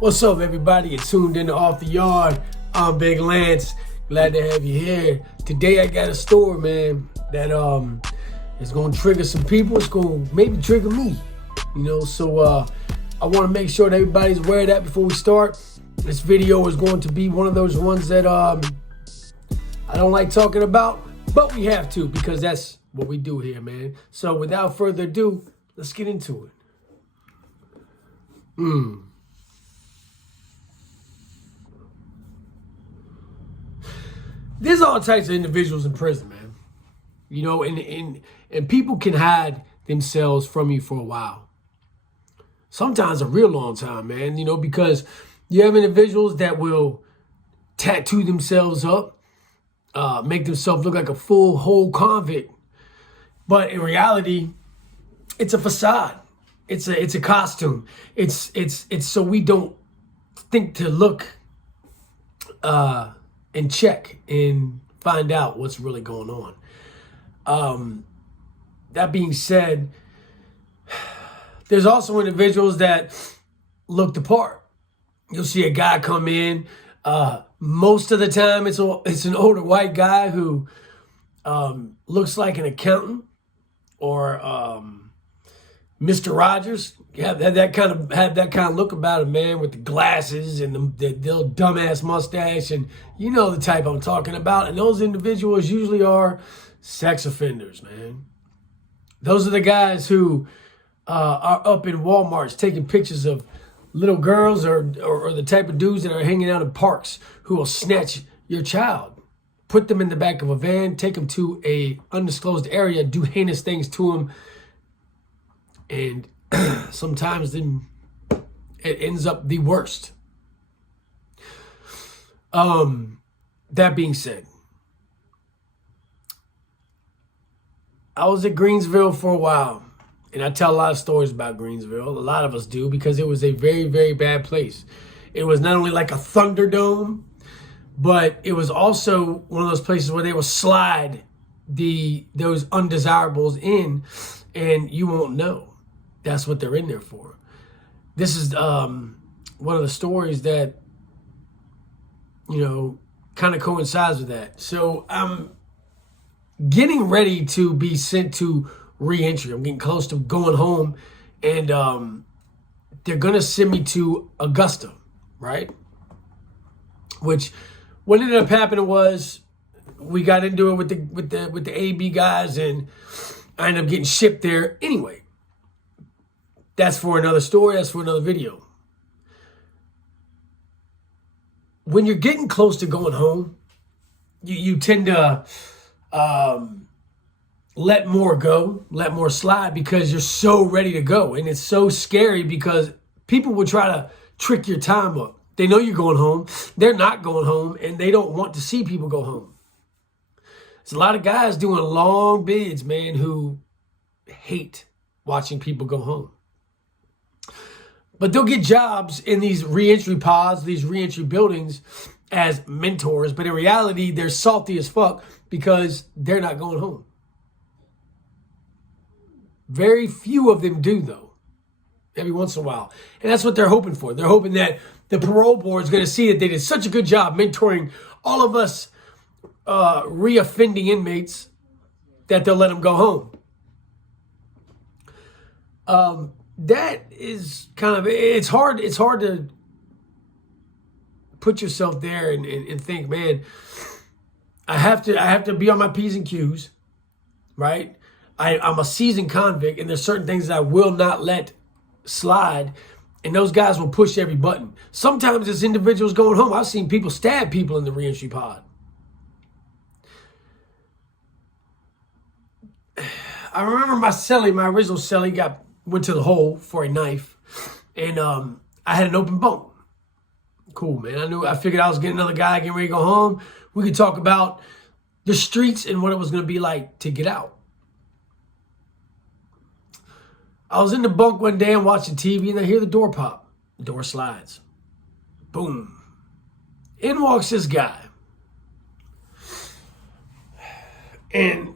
What's up, everybody? You're tuned in to Off the Yard. I'm Big Lance. Glad to have you here. Today I got a story, man, that is gonna trigger some people. It's gonna maybe trigger me, So I want to make sure that everybody's aware of that before we start. This video is going to be one of those ones that I don't like talking about, but we have to because that's what we do here, man. So without further ado, let's get into it. There's all types of individuals in prison, man. And people can hide themselves from you for a while. Sometimes a real long time, man, because you have individuals that will tattoo themselves up, make themselves look like a full, whole convict. But in reality, it's a facade. It's a costume. It's so we don't think to look and check and find out what's really going on. That being said, there's also individuals that look the part. You'll see a guy come in. Most of the time, it's an older white guy who looks like an accountant or Mr. Rogers. Have that kind of look about him, man, with the glasses and the little dumbass mustache, and you know the type I'm talking about. And those individuals usually are sex offenders, man. Those are the guys who are up in Walmarts taking pictures of little girls or the type of dudes that are hanging out in parks who will snatch your child, put them in the back of a van, take them to a undisclosed area, do heinous things to them, and sometimes then it ends up the worst. That being said, I was at Greensville for a while, and I tell a lot of stories about Greensville. A lot of us do, because it was a very, very bad place. It was not only like a Thunderdome, but it was also one of those places where they will slide those undesirables in, and you won't know. That's what they're in there for. This is one of the stories that, kind of coincides with that. So I'm getting ready to be sent to re-entry. I'm getting close to going home, and they're going to send me to Augusta, right? Which, what ended up happening was we got into it with the AB guys, and I ended up getting shipped there anyway. That's for another story. That's for another video. When you're getting close to going home, you tend to let more go, let more slide, because you're so ready to go. And it's so scary because people will try to trick your time up. They know you're going home. They're not going home, and they don't want to see people go home. There's a lot of guys doing long bids, man, who hate watching people go home. But they'll get jobs in these reentry pods, these reentry buildings, as mentors. But in reality, they're salty as fuck because they're not going home. Very few of them do, though, every once in a while. And that's what they're hoping for. They're hoping that the parole board is going to see that they did such a good job mentoring all of us re-offending inmates that they'll let them go home. That is kind of, it's hard to put yourself there and think, man, I have to be on my P's and Q's, right? I'm a seasoned convict, and there's certain things that I will not let slide, and those guys will push every button. Sometimes as individuals going home, I've seen people stab people in the reentry pod. I remember my original cellie went to the hole for a knife, and I had an open bunk. Cool, man. I figured I was getting another guy getting ready to go home. We could talk about the streets and what it was going to be like to get out. I was in the bunk one day and watching TV, and I hear the door pop. The door slides. Boom. In walks this guy. And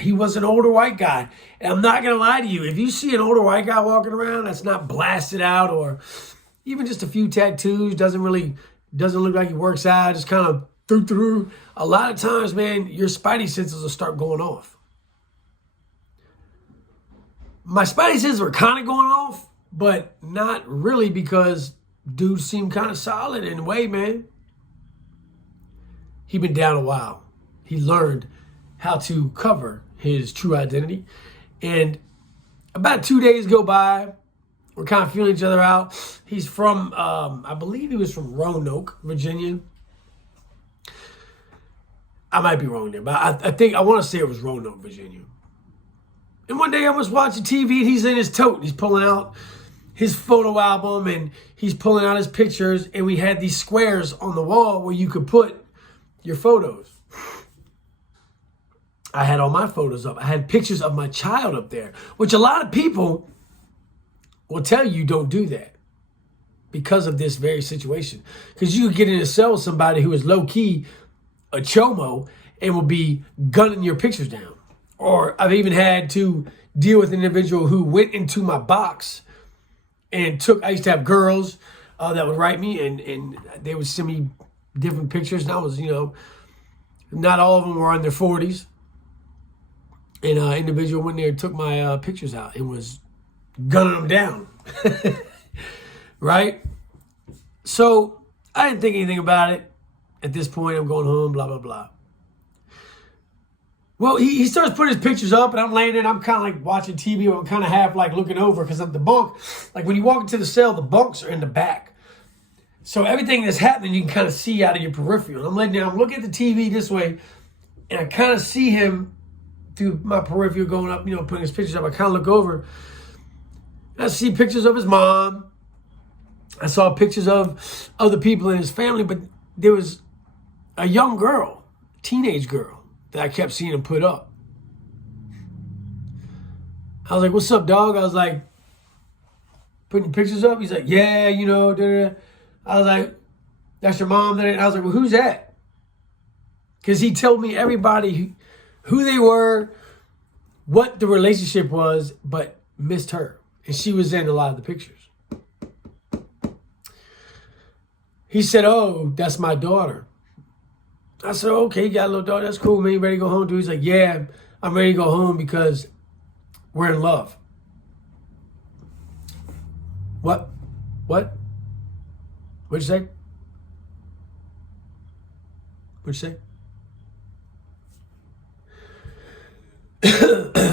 he was an older white guy. And I'm not going to lie to you. If you see an older white guy walking around that's not blasted out or, even just a few tattoos, doesn't look like he works out, just kind of through. A lot of times, man, your spidey senses will start going off. My spidey senses were kind of going off, but not really, because dude seemed kind of solid in a way, man. He'd been down a while. He learned how to cover his true identity. And about 2 days go by. We're kind of feeling each other out. He's from, I believe he was from Roanoke, Virginia. I might be wrong there, but I want to say it was Roanoke, Virginia. And one day I was watching TV and he's in his tote. He's pulling out his photo album and he's pulling out his pictures. And we had these squares on the wall where you could put your photos. I had all my photos up. I had pictures of my child up there, which a lot of people will tell you don't do that because of this very situation. Because you could get in a cell with somebody who is low-key a chomo and will be gunning your pictures down. Or I've even had to deal with an individual who went into my box and I used to have girls that would write me and they would send me different pictures. And I was, not all of them were in their 40s. And an individual went there and took my pictures out and was gunning them down. Right? So I didn't think anything about it. At this point, I'm going home, blah, blah, blah. Well, he starts putting his pictures up, and I'm laying there, and I'm kind of like watching TV, or I'm kind of half like looking over, because I'm the bunk. Like when you walk into the cell, the bunks are in the back. So everything that's happening, you can kind of see out of your peripheral. I'm laying there, I'm looking at the TV this way, and I kind of see him through my peripheral going up, putting his pictures up. I kind of look over, and I see pictures of his mom. I saw pictures of other people in his family, but there was a young girl, teenage girl, that I kept seeing him put up. I was like, what's up, dog? I was like, putting pictures up? He's like, yeah, da-da-da. I was like, that's your mom? And I was like, well, who's that? Because he told me everybody who they were, what the relationship was, but missed her. And she was in a lot of the pictures. He said, oh, that's my daughter. I said, okay, you got a little daughter. That's cool, man. You ready to go home, dude? He's like, yeah, I'm ready to go home because we're in love. What? What'd you say? What'd you say?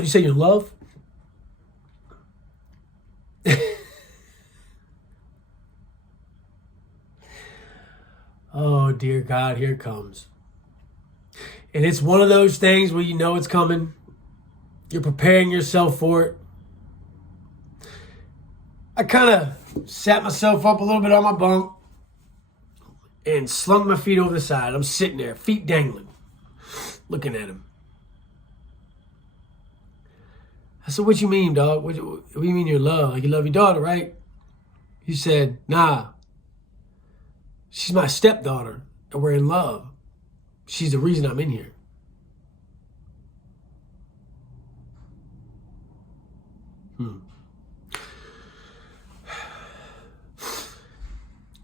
You say you're in love? Oh, dear God, here it comes. And it's one of those things where you know it's coming. You're preparing yourself for it. I kind of sat myself up a little bit on my bunk and slung my feet over the side. I'm sitting there, feet dangling, looking at him. I said, what you mean, dog? What do you mean you're in love? Like you love your daughter, right? He said, nah. She's my stepdaughter, and we're in love. She's the reason I'm in here.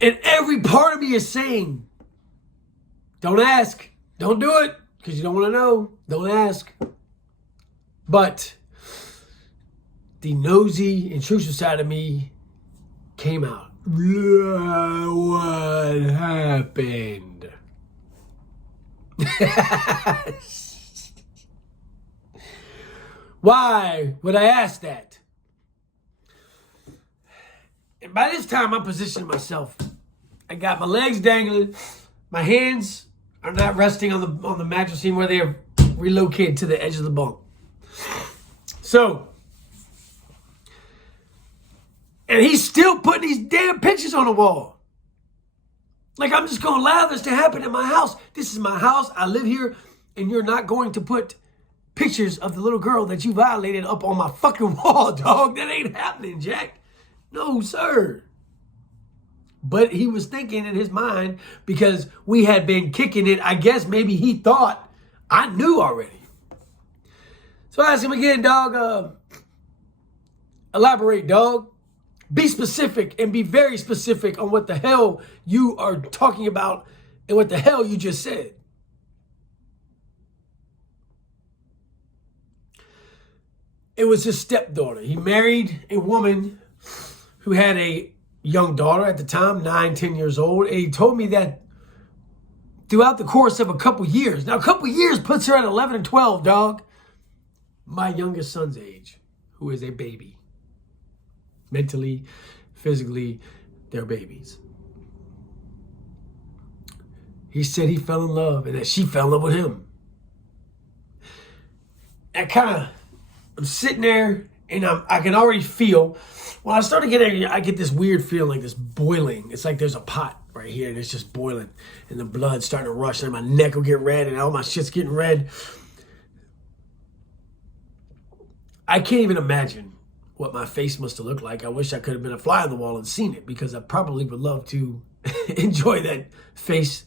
And every part of me is saying, don't ask. Don't do it, because you don't want to know. Don't ask. But the nosy, intrusive side of me came out. What happened? Why would I ask that? And by this time, I'm positioning myself. I got my legs dangling. My hands are not resting on the mattress where they are relocated to the edge of the bunk. So, and he's still putting these damn pictures on the wall. Like I'm just going to allow this to happen in my house. This is my house. I live here. And you're not going to put pictures of the little girl that you violated up on my fucking wall, dog. That ain't happening, Jack. No, sir. But he was thinking in his mind, because we had been kicking it, I guess maybe he thought I knew already. So I asked him again, dog, elaborate, dog. Be specific and be very specific on what the hell you are talking about and what the hell you just said. It was his stepdaughter. He married a woman who had a young daughter at the time, 9, 10 years old. And he told me that throughout the course of a couple years, now a couple years puts her at 11 and 12, dog. My youngest son's age, who is a baby. Mentally, physically, they're babies. He said he fell in love and that she fell in love with him. I'm sitting there and I can already feel, when I started getting, I get this weird feeling like this boiling. It's like there's a pot right here and it's just boiling and the blood's starting to rush and my neck will get red and all my shit's getting red. I can't even imagine what my face must have looked like. I wish I could have been a fly on the wall and seen it, because I probably would love to enjoy that face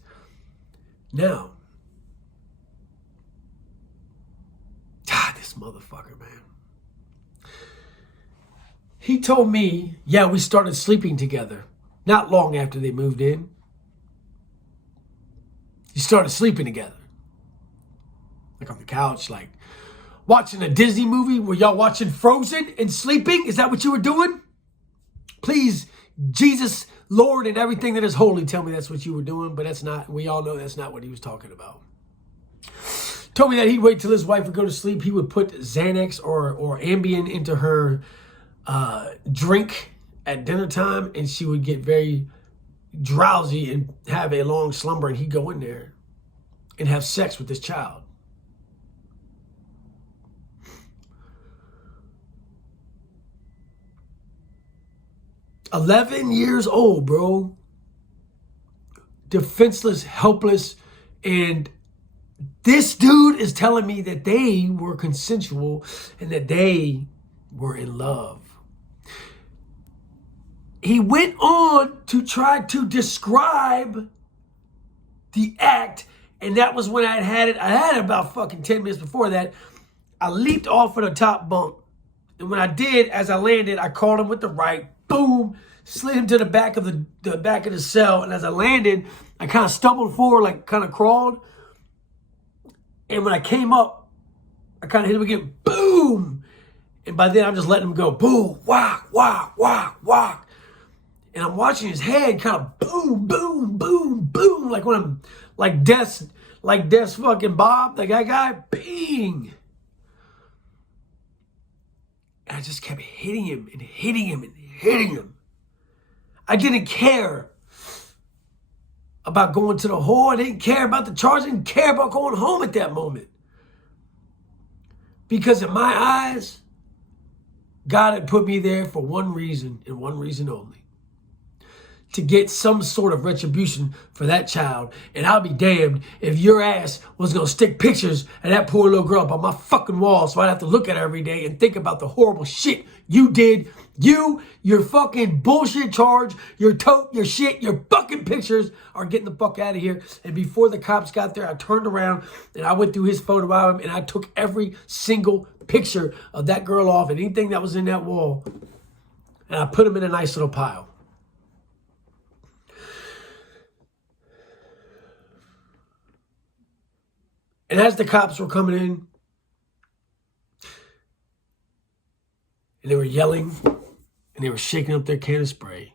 now. God, this motherfucker, man. He told me, yeah, we started sleeping together not long after they moved in. He started sleeping together. Like on the couch, like watching a Disney movie. Were y'all watching Frozen and sleeping? Is that what you were doing? Please, Jesus, Lord, and everything that is holy, tell me that's what you were doing. But that's not, we all know that's not what he was talking about. Told me that he'd wait till his wife would go to sleep. He would put Xanax or Ambien into her drink at dinner time, and she would get very drowsy and have a long slumber, and he'd go in there and have sex with this child. "11 years old, bro. Defenseless, helpless, and this dude is telling me that they were consensual and that they were in love." He went on to try to describe the act, and that was when I had it about fucking 10 minutes before that. I leaped off of the top bunk, and when I did, as I landed, I caught him with the right, boom, slid him to the back of the cell, and as I landed, I kind of stumbled forward, like kind of crawled, and when I came up, I kind of hit him again, boom, and by then I'm just letting him go, boom, whack, whack, whack, whack. And I'm watching his head kind of boom, boom, boom, boom, like when I'm like Death's fucking Bob, like that guy, bing. And I just kept hitting him and hitting him and hitting him. I didn't care about going to the hole. I didn't care about the charge. I didn't care about going home at that moment. Because in my eyes, God had put me there for one reason and one reason only. To get some sort of retribution for that child. And I'll be damned if your ass was going to stick pictures of that poor little girl up on my fucking wall so I'd have to look at her every day and think about the horrible shit you did. You, your fucking bullshit charge, your tote, your shit, your fucking pictures are getting the fuck out of here. And before the cops got there, I turned around and I went through his photo album and I took every single picture of that girl off and anything that was in that wall. And I put them in a nice little pile. And as the cops were coming in, and they were yelling, and they were shaking up their can of spray,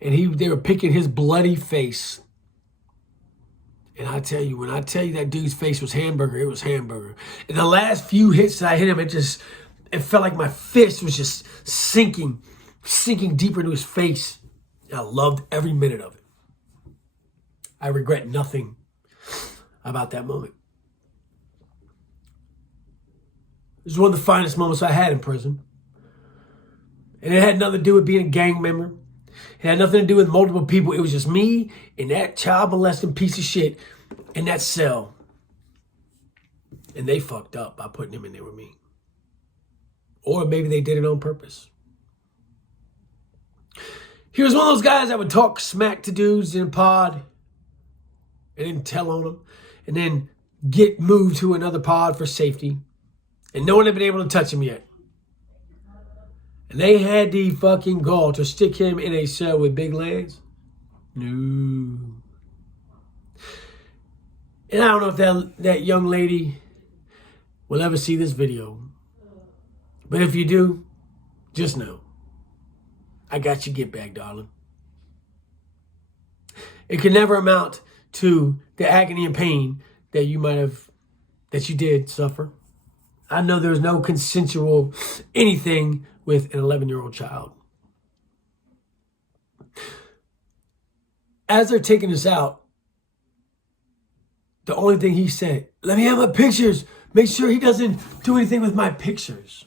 and they were picking his bloody face. And I tell you, when I tell you that dude's face was hamburger, it was hamburger. And the last few hits that I hit him, it felt like my fist was just sinking deeper into his face. And I loved every minute of it. I regret nothing about that moment. It was one of the finest moments I had in prison. And it had nothing to do with being a gang member. It had nothing to do with multiple people. It was just me and that child molesting piece of shit in that cell. And they fucked up by putting him in there with me. Or maybe they did it on purpose. He was one of those guys that would talk smack to dudes in a pod and then tell on them. And then get moved to another pod for safety. And no one had been able to touch him yet. And they had the fucking gall to stick him in a cell with big legs. No. And I don't know if that young lady will ever see this video. But if you do, just know, I got your get back, darling. It can never amount to the agony and pain that you did suffer. I know there's no consensual anything with an 11-year-old child. As they're taking us out, the only thing he said, let me have my pictures. Make sure he doesn't do anything with my pictures.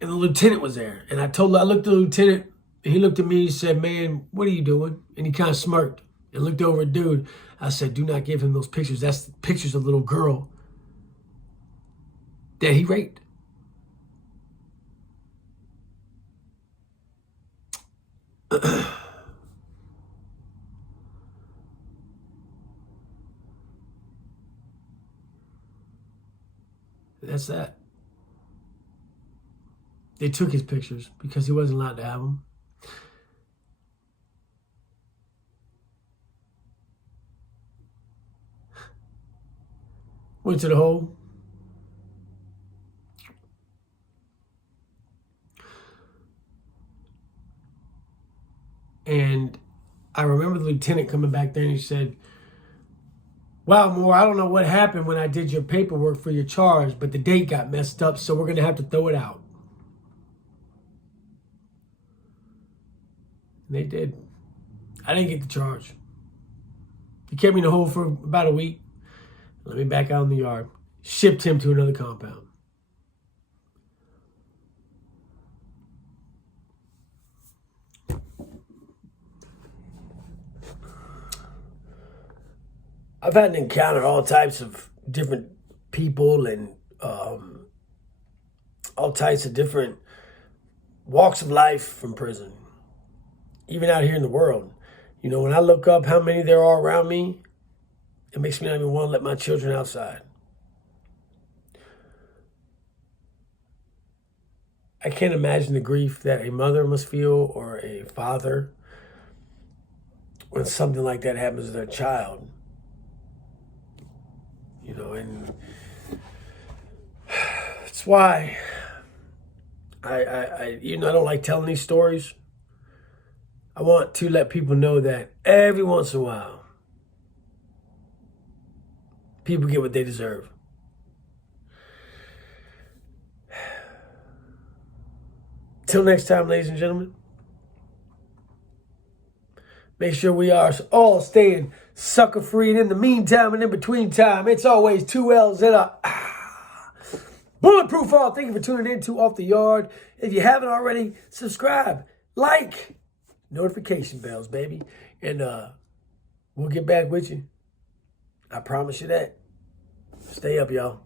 And the lieutenant was there. And I looked at the lieutenant, and he looked at me and said, man, what are you doing? And he kind of smirked and looked over at dude. I said, do not give him those pictures. That's pictures of a little girl that he raped. That's that. They took his pictures because he wasn't allowed to have them. Went to the hole. And I remember the lieutenant coming back there and he said, wow, Moore, I don't know what happened when I did your paperwork for your charge, but the date got messed up, so we're going to have to throw it out. And they did. I didn't get the charge. He kept me in the hole for about a week. Let me back out in the yard. Shipped him to another compound. I've had to encounter all types of different people and all types of different walks of life from prison. Even out here in the world. You know, when I look up how many there are around me, it makes me not even want to let my children outside. I can't imagine the grief that a mother must feel or a father when something like that happens to their child. You know, and it's why I don't like telling these stories. I want to let people know that every once in a while, people get what they deserve. Till next time, ladies and gentlemen, make sure we are all staying sucker-free. And in the meantime and in between time, it's always 2 L's and a bulletproof all. Thank you for tuning in to Off the Yard. If you haven't already, subscribe, like, notification bells, baby. And we'll get back with you. I promise you that. Stay up, y'all.